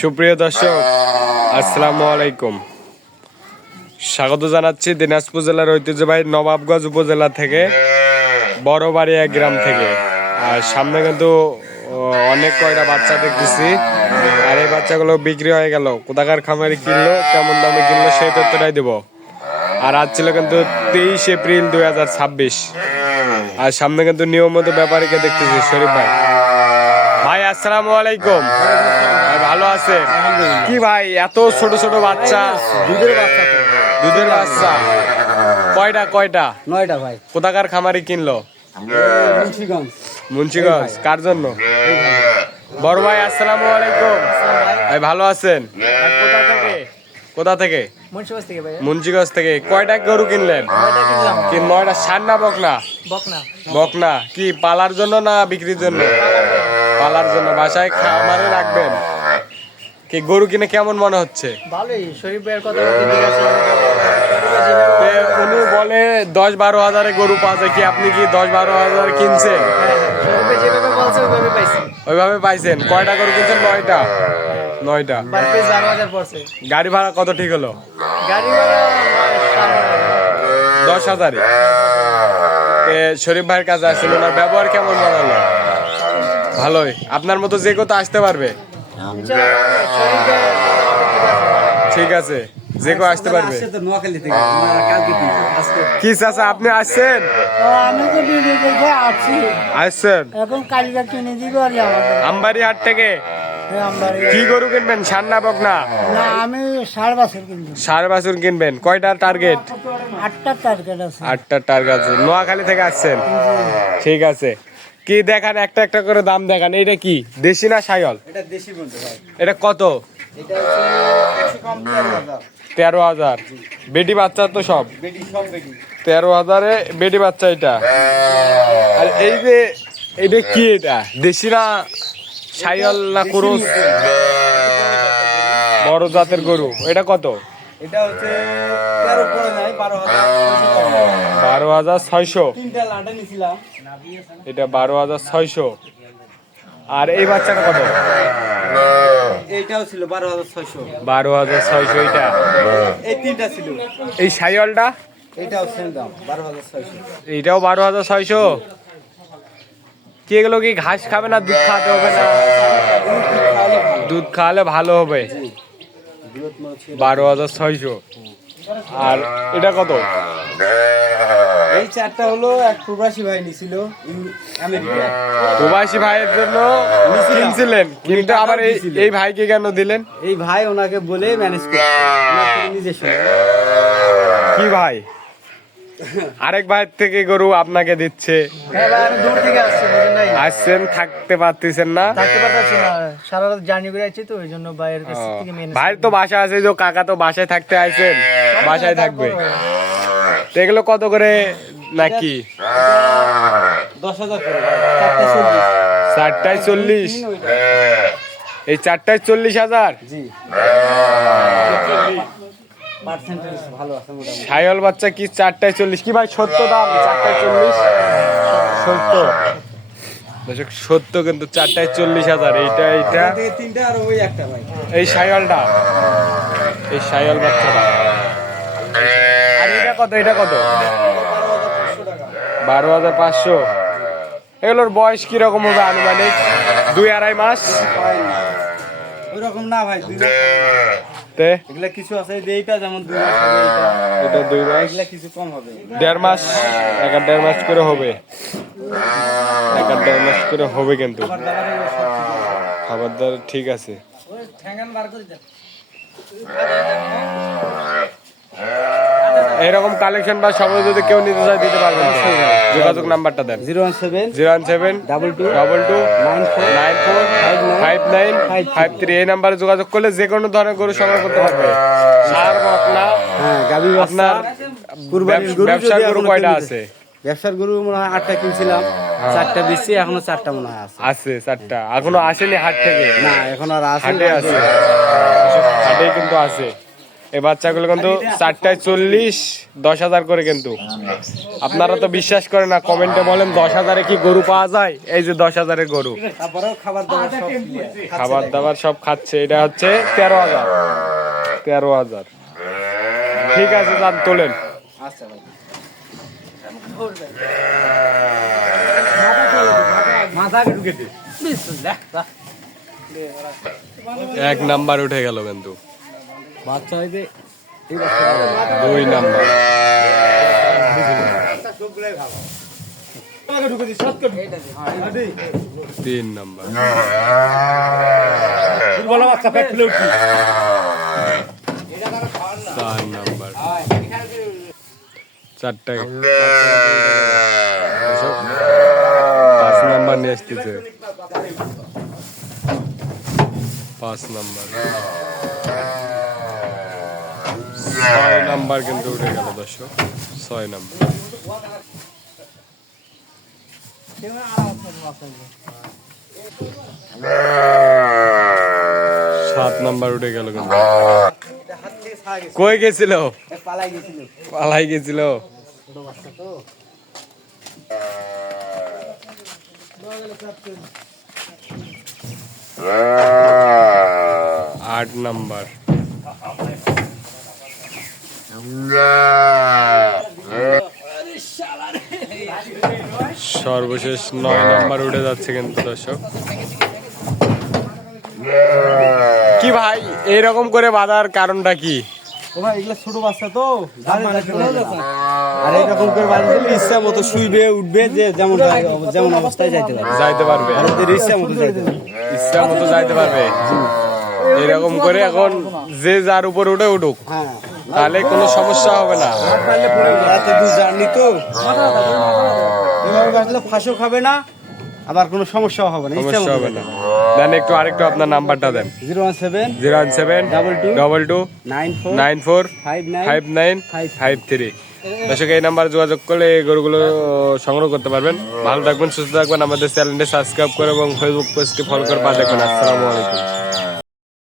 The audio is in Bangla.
সুপ্রিয় দর্শক, আসসালামু আলাইকুম। স্বাগত জানাচ্ছি দিনাজপুর জেলার ঐতিহ্যবাহী নবাবগঞ্জ উপজেলা থেকে, বড়বাড়িয়া গ্রাম থেকে। আর সামনে কিন্তু অনেক কয়টা বাচ্চা দেখতেছি, আর এই বাচ্চাগুলো বিক্রি হয়ে গেল। কোথাকার খামারি কিনলো, কেমন দামে কিনলো, সেই তথ্যটাই দেবো। আর আজ ছিল কিন্তু 23 এপ্রিল 2026। আর সামনে কিন্তু নিয়মিত ব্যাপারীকে দেখতেছি শরীফ ভাই। ভাই আসসালামু আলাইকুম। ভাই ভালো আছে? কি ভাই এত ছোট ছোট বাচ্চা? দুধের বাচ্চা কয়টা? 9টা ভাই। কোথাকার খামারি কিনলো? মুন্সিগঞ্জ। কার জন্য? বড় ভাই আসসালামু আলাইকুম। ভাই ভালো আছেন? কোথা থেকে? মুন্সিগঞ্জ থেকে। কয়টা গরু কিনলেন? 9টা। ষাঁড় না বকনা? বকনা। কি পালার জন্য না বিক্রির জন্য? পালার জন্য। বাসায় খামারে রাখবেন। কি গরু কিনে কেমন মনে হচ্ছে? উনি বলে 10-12 হাজারে গরু পাওয়া যায়। কি আপনি কি 10-12 হাজার কিনছেন? ওইভাবে পাইছেন। কয়টা গরু কিনছেন? 9টা। গাড়ি ভাড়া কত ঠিক হলো? 10,000। শরীফ ভাইয়ের কাছে আসছিল, ওনার ব্যবহার কেমন মনে হলো? ভালোই। আপনার মতো যে কোথাও আসতে পারবে? ঠিক আছে, যে কেউ আসতে পারবে। কি চাচা আপনি আসছেন? আসছেন আমবাড়ি হাট থেকে? কি গরু কিনবেন, ষাঁড় না বকনা? আমি 7.5 বছর কিনবো। 7 বছর কিনবেন। কয়টা টার্গেট? 8টা টার্গেট আছে। 8টা টার্গেট আছে। নোয়াখালী থেকে আসছেন? ঠিক আছে। কি দেখান, একটা একটা করে দাম দেখান। এটা কি দেশি না শাইওয়াল? এটা দেশি বলতে ভাই। এটা কত? এটা হচ্ছে 13,000। বেটি বাচ্চা তো সব? বেটি, সব বেটি। 13,000-এ বেটি বাচ্চা এটা। আর এই যে এটা কি, এটা দেশি না শাইওয়াল না ক্রস? বড় জাতের গরু। এটা কত? এটা হচ্ছে 13 পড়ে নাই, 12,000। 12,600। তিনটা লাটা নিছিলাম। এটা 12,600। আর এই বাচ্চাটা কত? এইটাও ছিল 12,600। 12,600 এটা। এই তিনটা ছিল। এই শাইওয়ালটা? এইটাও সেম দাম, 12,600। এইটাও 12,600। কি এগুলো কি ঘাস খাবে না দুধ খাওয়াতে হবে না? দুধ খাওয়ালে ভালো হবে। 12,600। আর এটা কত? এই চারটা হলো এক প্রবাসী ভাই নিছিল আমেরিকা। প্রবাসী ভাইয়ের জন্য কিনছিলেন, কিন্তু আবার এই ভাইকে কেন দিলেন? এই ভাই ওনাকে বলে ম্যানেজ করতে, নিজস্ব। কি ভাই আরেক ভাইয়ের থেকে গরু আপনাকে দিচ্ছে? হ্যাঁ ভাই, আমি দূর থেকে আসছি, বুঝেন নাই? আসছেন, থাকতে পারতেছেন না? থাকতে পারছি না, সারা রাত জার্নি করে আসছি, তো ওই জন্য ভাইয়ের কাছ থেকে ম্যানেজ। ভাইয়ের তো বাসা আছে, যে কাকা তো বাসায় থাকতে আইছেন, বাসায় থাকবে। তো এগুলো কত করে নাকি? 10,000 করে ভাই। 4টা 40। 4টায় 40। এই 4টায় 40,000? জি। পার্সেন্টেজ ভালো আছে মোটামুটি। শাইওয়াল বাচ্চা কি 4টায় 40? কি ভাই সত্য দাম? 4টায় 40 সত্য? দর্শক সত্য, কিন্তু 4টায় 40,000। এইটা তিনটা আর ওই একটা ভাই। এই শাইওয়ালটা, এই শাইওয়াল বাচ্চাটা। আর এটা কত? এটা কত? 12,500। এগুলোর বয়স কিরকম হবে আনুমানিক? 2-2.5 মাস? ওইরকম না ভাই, 2 মাস। এগুলা কিছু আছে, এইটা যেমন 2 মাস হবে, এটা 2 মাস। এগুলা কিছু কম হবে। 1.5 মাস, 1.5 মাস করে হবে। 1.5 মাস করে হবে, কিন্তু খাবার দাবার ঠিক আছে। এরকম কালেকশন বা সবাই যদি কেউ নিতে চায় দিতে পারবেন? যোগাযোগ নাম্বারটা দেন। 017 22 94 5953। এই নাম্বারে যোগাযোগ করলে যে কোনো ধরনের গরু সংগ্রহ করতে পারবে। ষাঁড় বকনা। হ্যাঁ, গাবি। আপনার ব্যবসার গরু কয়টা আছে? ব্যবসার গরু মনে হয় 8টা কিনছিলাম, 4টা বেশি, এখনো 4টা মনে হয় আছে। আছে 4টা, এখনো আসেনি হাট থেকে? না, এখন আর হাটে আছে, হাটে কিন্তু আছে। এই বাচ্চাগুলো কিন্তু 4টায় 40, 10,000 করে কিন্তু। আপনারা তো বিশ্বাস করেন না, কমেন্টে বলেন 10,000-এ কি গরু পাওয়া যায়? এই যে 10,000-এর গরু, তারপরেও খাবার দাবার সব খাচ্ছে খাবার নাকি? দাবার সব খাচ্ছে। এটা হচ্ছে 13,000। 13,000। ঠিক আছে, যান তোলেন। আচ্ছা ভাই মাথা আগে ঢুকে দে বিসমিল্লাহ। 1 নাম্বার উঠে গেল কিন্তু। বাচ্চা হইবে 2 নাম্বার, সবগুলাই ভালো আগে ঢুকে দি শর্ট করে 3 নাম্বার, বলো বাচ্চা পেট ফুলে উঠি 4 নাম্বার, 4টায় 5 নাম্বার নিয়ে আসতেছে। 5 নাম্বার, 6 নাম্বার কিন্তু উঠে গেল দর্শক। 6 নাম্বার, 7 নাম্বার উঠে গেল কিন্তু। কই গেছিল? পালাই গেছিল পালাই গেছিল। ছোট বাচ্চা তো 8 নাম্বার, সর্বশেষ 9 নাম্বার উঠে যাচ্ছে কিন্তু দর্শক। কি ভাই এরকম করে বাঁধার কারণটা কি? ও ভাই এগুলা ছোট বাচ্চা তো আর এরকম করে বাঁধলে ইচ্ছা মতো শুইবে উঠবে, যে যেমন যেমন অবস্থায় যাইতে পারে যাইতে পারবে, আমাদের ইচ্ছা মতো যাইতে পারে। ইচ্ছা মতো যাইতে পারবে। এরকম করে এখন যে যার উপর উঠে উঠুক, হ্যাঁ তাহলে কোনো সমস্যা হবে না। এত দূর জার্নি তো এভাবে বাঁধলে ফাঁসও খাবে না, আবার কোনো সমস্যাও হবে না, ইচ্ছা সমস্যা মতো হবে না। দেন আরেকটু আপনার নাম্বারটা দেন। 017 017 22 94 94 59 5953। দর্শক এই নাম্বার যোগাযোগ করলে এই গরুগুলো সংগ্রহ করতে পারবেন। ভালো থাকবেন, সুস্থ থাকবেন। আমাদের চ্যানেলটি সাবস্ক্রাইব করে এবং ফেসবুক পেজটি ফলো করে পাশে থাকবেন। আসসালামু আলাইকুম।